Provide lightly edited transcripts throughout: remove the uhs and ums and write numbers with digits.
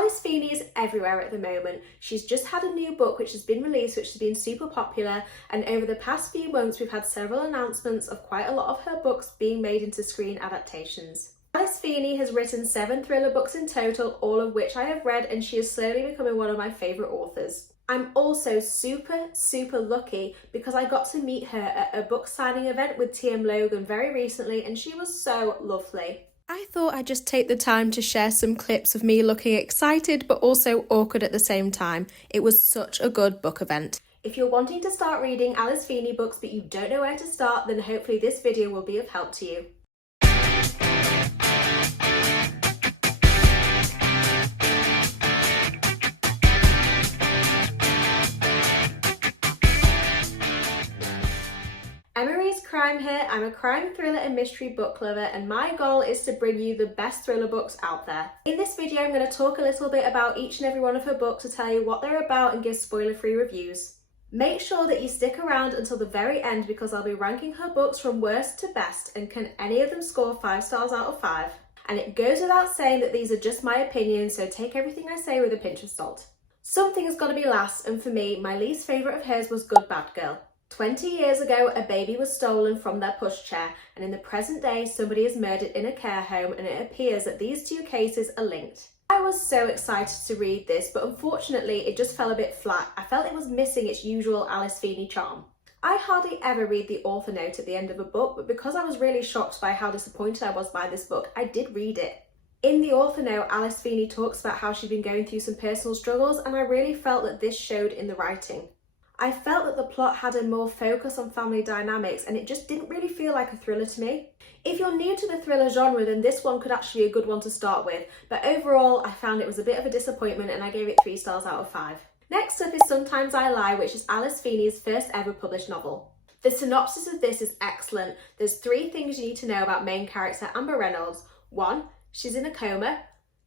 Alice Feeney is everywhere at the moment. She's just had a new book which has been released, which has been super popular, and over the past few months we've had several announcements of quite a lot of her books being made into screen adaptations. Alice Feeney has written 7 thriller books in total, all of which I have read, and she is slowly becoming one of my favourite authors. I'm also super lucky because I got to meet her at a book signing event with TM Logan very recently, and she was so lovely. I thought I'd just take the time to share some clips of me looking excited but also awkward at the same time. It was such a good book event. If you're wanting to start reading Alice Feeney books but you don't know where to start, then hopefully this video will be of help to you. Emery's Crime here. I'm a crime, thriller and mystery book lover, and my goal is to bring you the best thriller books out there. In this video I'm going to talk a little bit about each and every one of her books to tell you what they're about and give spoiler-free reviews. Make sure that you stick around until the very end because I'll be ranking her books from worst to best, and can any of them score 5 stars out of 5? And it goes without saying that these are just my opinions, so take everything I say with a pinch of salt. Something has got to be last, and for me, my least favourite of hers was Good Bad Girl. 20 years ago, a baby was stolen from their pushchair, and in the present day, somebody is murdered in a care home, and it appears that these two cases are linked. I was so excited to read this, but unfortunately, it just fell a bit flat. I felt it was missing its usual Alice Feeney charm. I hardly ever read the author note at the end of a book, but because I was really shocked by how disappointed I was by this book, I did read it. In the author note, Alice Feeney talks about how she'd been going through some personal struggles, and I really felt that this showed in the writing. I felt that the plot had a more focus on family dynamics, and it just didn't really feel like a thriller to me. If you're new to the thriller genre, then this one could actually be a good one to start with, but overall I found it was a bit of a disappointment and I gave it 3 stars out of 5. Next up is Sometimes I Lie, which is Alice Feeney's first ever published novel. The synopsis of this is excellent. There's 3 things you need to know about main character Amber Reynolds. 1, she's in a coma.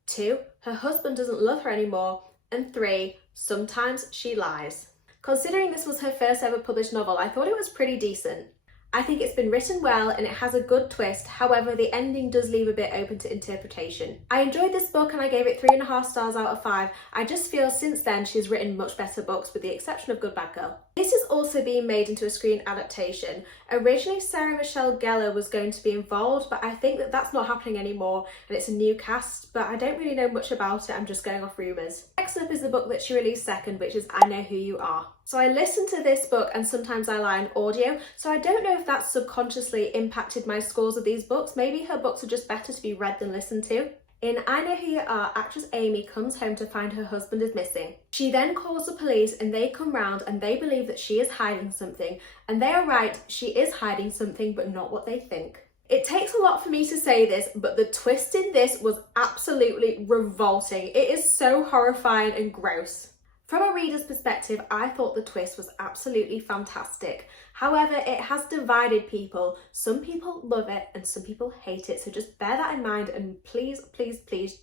2, her husband doesn't love her anymore. And 3, sometimes she lies. Considering this was her first ever published novel, I thought it was pretty decent. I think it's been written well and it has a good twist, however the ending does leave a bit open to interpretation. I enjoyed this book and I gave it 3.5 stars out of 5. I just feel since then she's written much better books with the exception of Good Bad Girl. This is also being made into a screen adaptation. Originally Sarah Michelle Gellar was going to be involved, but I think that that's not happening anymore and it's a new cast, but I don't really know much about it, I'm just going off rumours. Next up is the book that she released second, which is I Know Who You Are. So I listened to this book and Sometimes I Lie on audio, so I don't know if that subconsciously impacted my scores of these books. Maybe her books are just better to be read than listened to. In I Know Who You Are, actress Amy comes home to find her husband is missing. She then calls the police and they come round and they believe that she is hiding something. And they are right, she is hiding something, but not what they think. It takes a lot for me to say this, but the twist in this was absolutely revolting. It is so horrifying and gross. From a reader's perspective, I thought the twist was absolutely fantastic. However, it has divided people. Some people love it and some people hate it, so just bear that in mind and please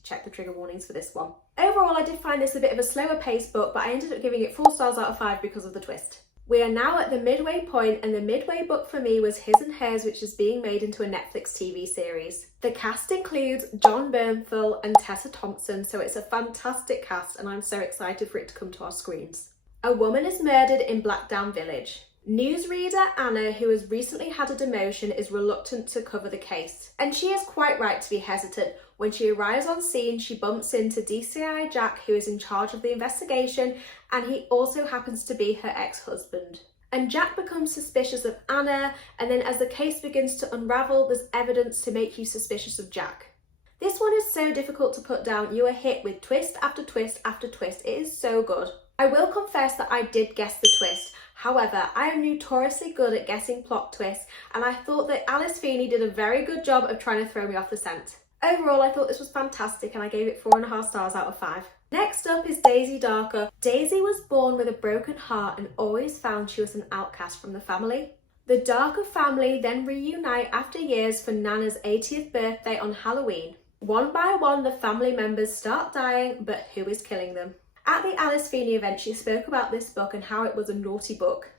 check the trigger warnings for this one. Overall, I did find this a bit of a slower paced book, but I ended up giving it 4 stars out of 5 because of the twist. We are now at the midway point, and the midway book for me was His and Hers, which is being made into a Netflix TV series. The cast includes John Bernthal and Tessa Thompson, so it's a fantastic cast and I'm so excited for it to come to our screens. A woman is murdered in Blackdown Village. Newsreader Anna, who has recently had a demotion, is reluctant to cover the case. And she is quite right to be hesitant. When she arrives on scene, she bumps into DCI Jack, who is in charge of the investigation, and he also happens to be her ex-husband. And Jack becomes suspicious of Anna, and then as the case begins to unravel, there's evidence to make you suspicious of Jack. This one is so difficult to put down. You are hit with twist after twist after twist. It is so good. I will confess that I did guess the twist. However, I am notoriously good at guessing plot twists, and I thought that Alice Feeney did a very good job of trying to throw me off the scent. Overall, I thought this was fantastic and I gave it 4.5 stars out of 5. Next up is Daisy Darker. Daisy was born with a broken heart and always found she was an outcast from the family. The Darker family then reunite after years for Nana's 80th birthday on Halloween. One by one, the family members start dying, but who is killing them? At the Alice Feeney event, she spoke about this book and how it was a naughty book.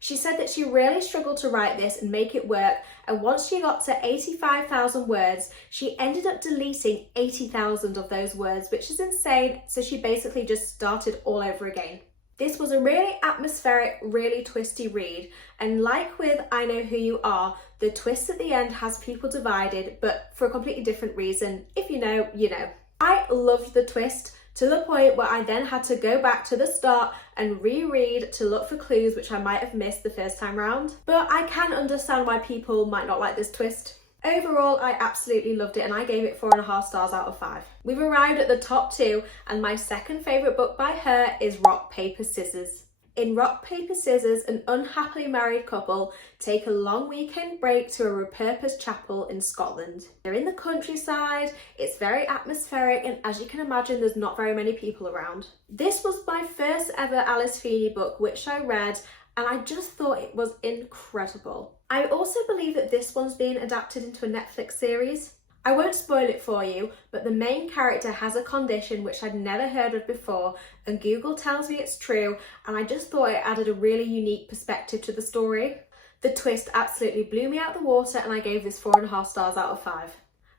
She said that she really struggled to write this and make it work, and once she got to 85,000 words, she ended up deleting 80,000 of those words, which is insane, so she basically just started all over again. This was a really atmospheric, really twisty read, and like with I Know Who You Are, the twist at the end has people divided, but for a completely different reason. If you know, you know. I loved the twist, to the point where I then had to go back to the start and reread to look for clues which I might have missed the first time round. But I can understand why people might not like this twist. Overall, I absolutely loved it and I gave it 4.5 stars out of 5. We've arrived at the top 2 and my second favourite book by her is Rock, Paper, Scissors. In Rock, Paper, Scissors, an unhappily married couple take a long weekend break to a repurposed chapel in Scotland. They're in the countryside, it's very atmospheric, and as you can imagine, there's not very many people around. This was my first ever Alice Feeney book, which I read, and I just thought it was incredible. I also believe that this one's being adapted into a Netflix series. I won't spoil it for you, but the main character has a condition which I'd never heard of before, and Google tells me it's true, and I just thought it added a really unique perspective to the story. The twist absolutely blew me out the water and I gave this 4.5 stars out of 5.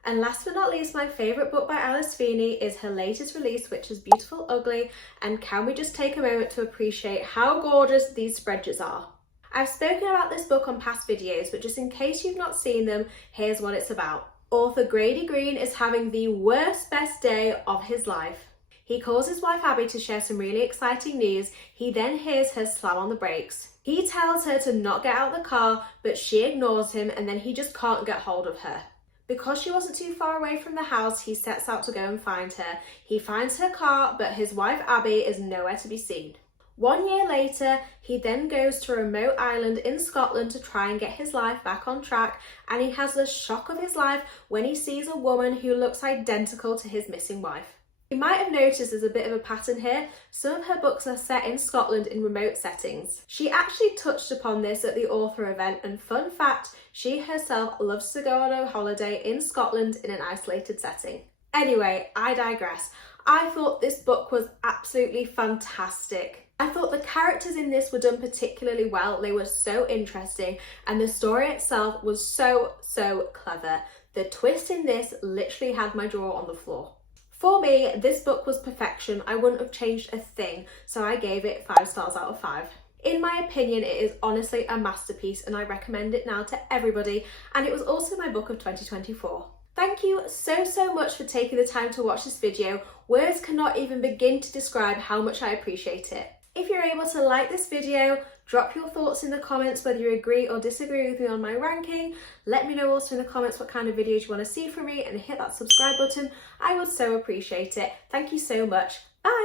And last but not least, my favourite book by Alice Feeney is her latest release, which is Beautiful Ugly, and can we just take a moment to appreciate how gorgeous these spreadsheets are. I've spoken about this book on past videos, but just in case you've not seen them, here's what it's about. Author Grady Green is having the worst best day of his life. He calls his wife Abby to share some really exciting news. He then hears her slam on the brakes. He tells her to not get out of the car, but she ignores him and then he just can't get hold of her. Because she wasn't too far away from the house, he sets out to go and find her. He finds her car, but his wife Abby is nowhere to be seen. 1 year later, he then goes to a remote island in Scotland to try and get his life back on track, and he has the shock of his life when he sees a woman who looks identical to his missing wife. You might have noticed there's a bit of a pattern here. Some of her books are set in Scotland in remote settings. She actually touched upon this at the author event, and fun fact, she herself loves to go on a holiday in Scotland in an isolated setting. Anyway, I digress. I thought this book was absolutely fantastic. I thought the characters in this were done particularly well. They were so interesting and the story itself was so clever. The twist in this literally had my jaw on the floor. For me, this book was perfection. I wouldn't have changed a thing, so I gave it 5 stars out of 5. In my opinion, it is honestly a masterpiece and I recommend it now to everybody, and it was also my book of 2024. Thank you so much for taking the time to watch this video. Words cannot even begin to describe how much I appreciate it. If you're able to like this video, drop your thoughts in the comments whether you agree or disagree with me on my ranking. Let me know also in the comments what kind of videos you want to see from me and hit that subscribe button. I would so appreciate it. Thank you so much. Bye!